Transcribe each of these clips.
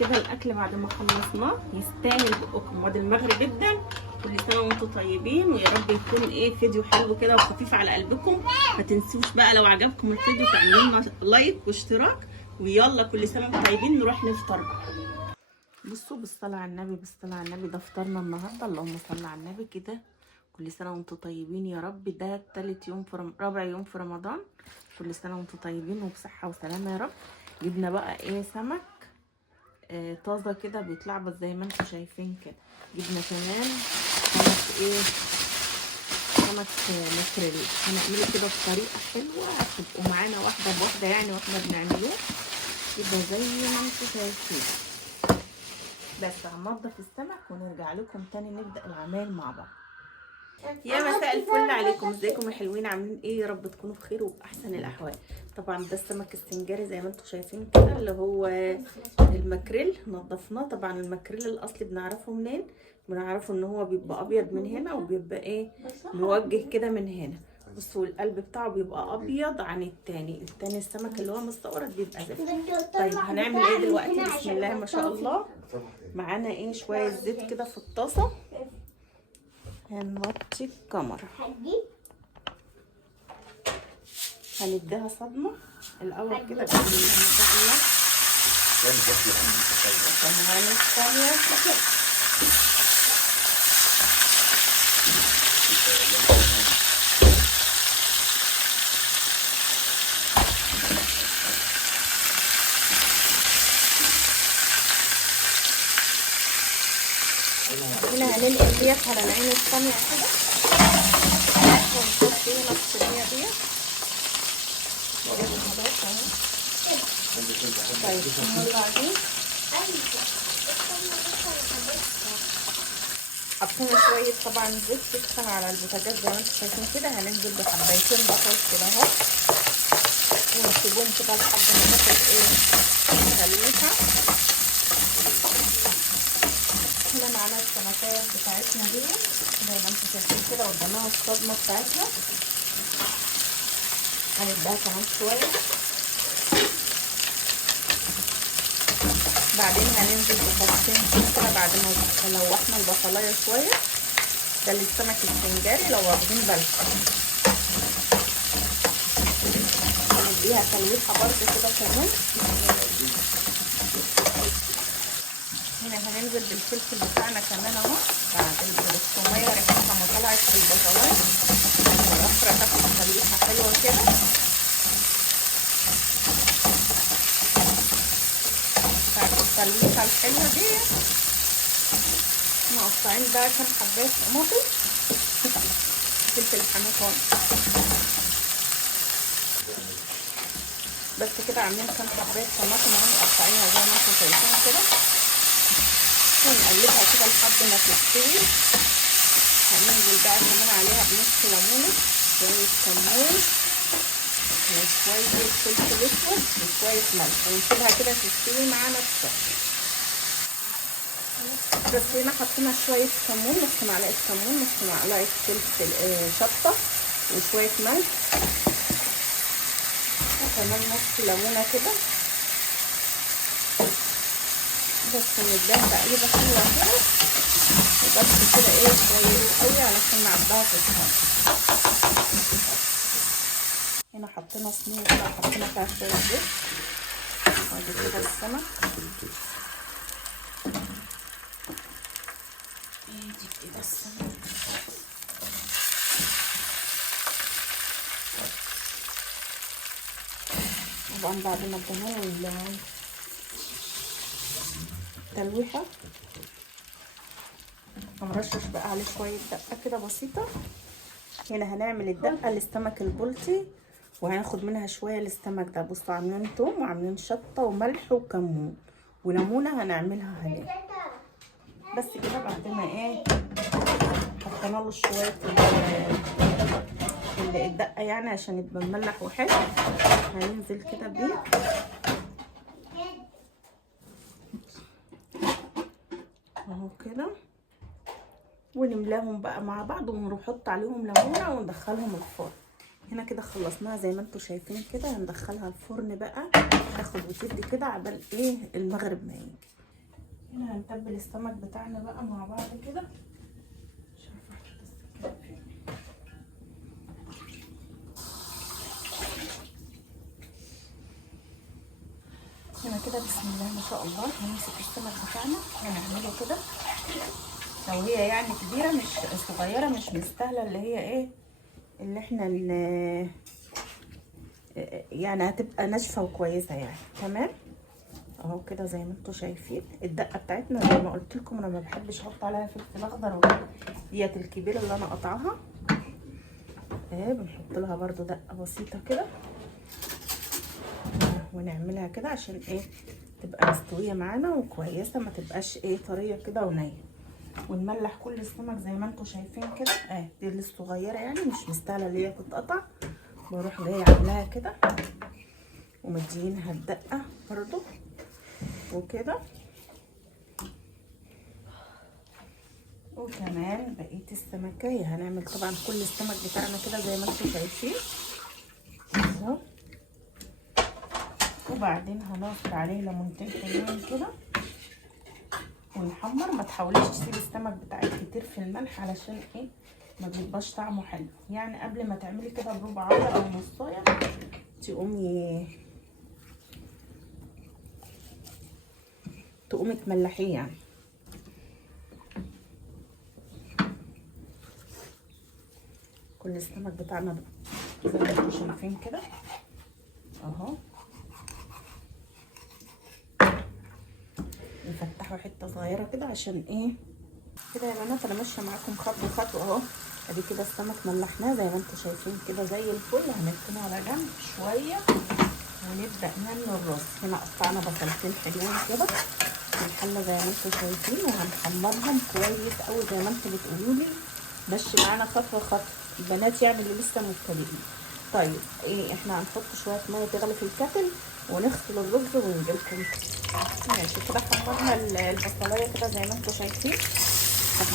كده الاكل بعد ما خلصناه يستاهل بقكم. وادي المغرب جدا. كل سنه وانتم طيبين، ويا رب يكون فيديو حلو كده وخفيف على قلبكم. ما تنسوش بقى لو عجبكم الفيديو تعملوا لنا لايك واشتراك. ويلا كل سنه وانتم طيبين نروح نفطر بقى. بصوا بالصلاه على النبي، بالصلاه على النبي، ده فطرنا النهارده. اللهم صل على النبي كده. كل سنه وانتم طيبين يا رب. ده تالت يوم في رابع يوم في رمضان. كل سنه وانتم طيبين وبصحه وسلامه يا رب. جبنا بقى سمك طازه كده بيتلعبط زي ما انتم شايفين كده. جبنا كمان سمك ماكريل. هنعمله كده بطريقه حلوه هتبقوا معانا واحده بواحده يعني واحنا بنعملوه كده زي ما انتم شايفين. بس هننضف السمك ونرجع لكم تاني نبدا العمايل مع بعض. يا مساء الفل عليكم، ازيكم يا حلوين؟ عاملين ايه؟ يا رب تكونوا بخير وباحسن الاحوال. طبعا ده السمك السنجاري زي ما انتم شايفين كده اللي هو الماكريل. نضفناه. طبعا الماكريل الاصلي بنعرفه منين؟ بنعرفه ان هو بيبقى ابيض من هنا وبيبقى موجه كده من هنا. بصوا القلب بتاعه بيبقى ابيض عن التاني السمك اللي هو مستورد بيبقى زفر. طيب هنعمل ايه دلوقتي؟ بسم الله ما شاء الله. معانا شويه زيت كده في الطاسه. هنوطي الكاميرا، هنديها صدمة الأول كده قبل ما نطلع. هنا هننقل ديت على العين الثانية كده ونحط هنا الصينية ديت. طيب وبعدين حطينا شوية طبعا زيت سخن على البوتاجاز زي ما انتم شايفين كده. هننزل بحبايتين بصل كده اهو ونسيبهم كده لحد ما تاخد تغليفة. هنا معانا السمكات بتاعتنا دي زي ما انتم شايفين كده وديناها الصدمة بتاعتها. هنديها كمان شوية. بعدين هننزل بفصين كده بعد ما لوحنا البصلايه شويه. ده السمك السنجاري لو واخدين بالكم. هنديها تلويحه برده كده كمان. هنا هننزل بالفلفل بتاعنا كمان اهو بعد البصلايه ريحتها ما طلعت في البصلايه والرفره تاخد تلويحه حلوه كده. التلويحه الحلوه دي مقطعين بقى كام حبايه طماطم فلفل حامي بس كده. عاملين كام حبايه طماطم اهو مقطعينها زي ما انتم شايفين كده ونقلبها كده لحد ما تستوي. هننزل بقى كمان عليها بنص ليمونه شويه كمون وشويه فلفل اسود وشويه ملح ونسيبها كده تستوي معانا الصبح. بس هنا حطينا شويه كمون، نص معلقه كمون، نص معلقه فلفل شطه وشويه ملح وكمان نص ليمونه كده. بس نديها تقليبه حلوه كده وبس كده كويس قوي علشان نعبيها في الفرن. هنا حطينا صينيه كده وحطينا فيها شويه زيت وادي كده السمك. ادي كده السمك. طبعا بعد ما اديناه التلويحه هنرشش بقى عليه شويه دقه كده بسيطه. هنا هنعمل الدقه للسمك البلطي وهناخد منها شويه للسمك ده. بصوا عاملين توم وعاملين شطه وملح وكمون وليمونه هنعملها عليه. بس كده بعد ما حطينا له شويه الدقه يعني عشان يبقى مملح وحلو. هننزل كده بيه اهو كده ونملاهم بقى مع بعض ونحط عليهم ليمونه وندخلهم الفرن. هنا كده خلصناها زي ما انتم شايفين كده. هندخلها الفرن بقى تاخد وتدي كده عبال المغرب ما يجي. هنا هنتبل السمك بتاعنا بقى مع بعض كده. مش عارفه احط السكينه فين. هنا كده بسم الله ما شاء الله. هنمسك السمك بتاعنا هنعمله كده، لو هي يعني كبيره مش صغيره مش مستاهله اللي هي ايه اللي احنا يعني هتبقى ناشفه وكويسه يعني. تمام اهو كده زي ما انتم شايفين. الدقه بتاعتنا زي ما قلت لكم انا ما بحبش احط عليها فلفل اخضر، ديت الكبيره اللي انا قطعها اهي. بنحط لها برده دقه بسيطه كده ونعملها كده عشان ايه تبقى مستويه معانا وكويسه، ما تبقاش ايه طريه كده ونيه. ونملح كل السمك زي ما انتم شايفين كده اهي. دي الصغيره يعني مش مستاهله اللي هي تتقطع، بروح جايه عاملاها كده ومدينها الدقه برده وكده. وكمان بقيه السمكيه هنعمل طبعا كل السمك بتاعنا كده زي ما انتم شايفين اهو. وبعدين هنعصر عليه ليمونتين حلوين كده ونحمر. ما تحاوليش تسيبي السمك بتاعك كتير في الملح علشان ايه ما بيبقاش طعمه حلو يعني. قبل ما تعملي كده بربع عصره او نصايه تقومي تملحيه يعني. كل السمك بتاعنا زي ما انتم شايفين كده اهو. نفتحه حته صغيره كده عشان ايه كده يا بنات. انا ماشيه معاكم خطوه خطوه اهو. ادي كده السمك ملحناه زي ما انتم شايفين كده زي الفل. هنركنه على جنب شويه ونبدا نعمل الرز. هنا قطعنا بصلتين حلوين كده في الحله زي ما انتم شايفين وهنحمرهم كويس قوي زي ما انتم بتقولوا لي. مشي معانا خطوه خطوه البنات يعني اللي لسه مبتدئين. طيب ايه احنا هنحط شويه ميه تغلي في الكتل ونغسل الرز ونجيلكم. ماشي كده حمرنا البصلايه كده زي ما انتم شايفين.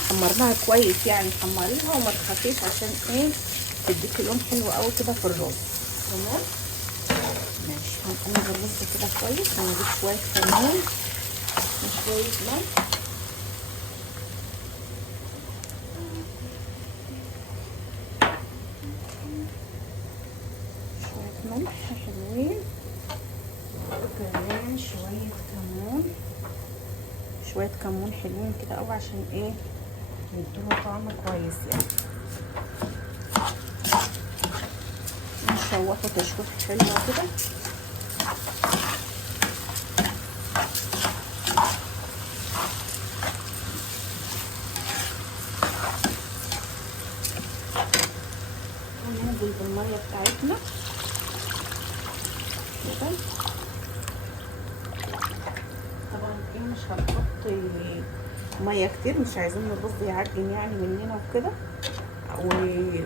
حمرناها كويس يعني حمريها وما تخافيش عشان ايه تديكي لون حلو قوي كده في الرز. تمام ماشي. هنقلب الرز كده كويس ونضيف شويه كمون وشويه ملح. شويه ملح حلوين وكمان شويه كمون. شويه كمون حلوين كده قوي عشان ايه يدوها طعم كويس يعني. نشوحه تشويح حلوه كده. وننزل بالميه بتاعتنا كده. طبعا ايه مش هنحط ميه كتير، مش عايزين الرز يعجن يعني مننا وكده.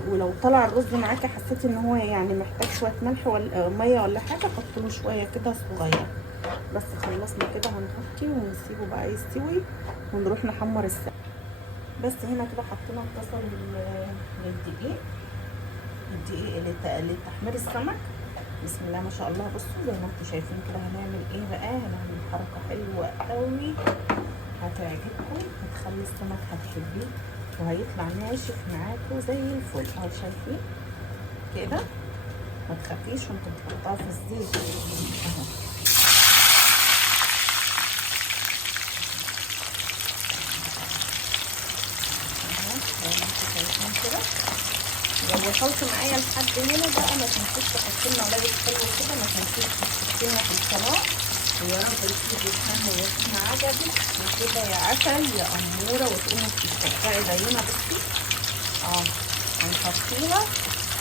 ولو طلع الرز معاكي حسيتي ان هو يعني محتاج شويه ملح ولا ميه ولا حاجه حط له شويه كده صغير. بس خلصنا كده هنغطي ونسيبه بقى يستوي ونروح نحمر السمك. بس هنا كده حطينا الطاسه للدقيق لتحمير السمك. بسم الله ما شاء الله. بصوا زي ما انتم شايفين كده هنعمل ايه بقى. هنعمل حركه حلوه قوي هتعجبكم، هتخلي السمك هتحبيه وهيطلع ناشف معاكم زي الفل اهو. شايفين كده ما تخافيش وانتوا بتحطوها في الزيت اهو. زي ما انتوا شايفين كده. لو وصلتوا معايا لحد هنا بقى ما تنسوش تحطوا لنا ولاد حلو كده، ما تنسوش تحطونا في القناه. ويا رب الفيديو كان ويكون عجبك وكده يا عسل يا اموره وتقوموا تستمتعي زينا. بصي هنحطيها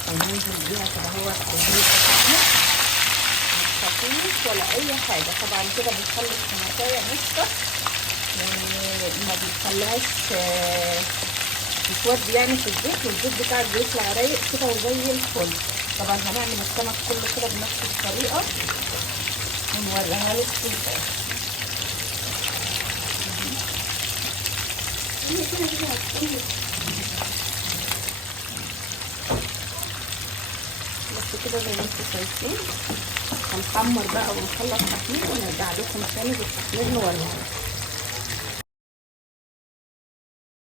وننزل بيها كده اهو على الزيت بتاعنا. مش خفيف ولا اي حاجه. طبعا كده بنخلي السمكايه ناشفه وما بنخليهاش تسود يعني في الزيت، والزيت بتاعك بيطلع رايق كده وزي الفل. طبعا هنعمل السمك كله كده بنفس الطريقه ونوريها لك في الاخر. بس كده زي ما انتم شايفين. هنحمر بقى ونخلص تحمير ونرجع لكم تاني بالتحمير نوريها.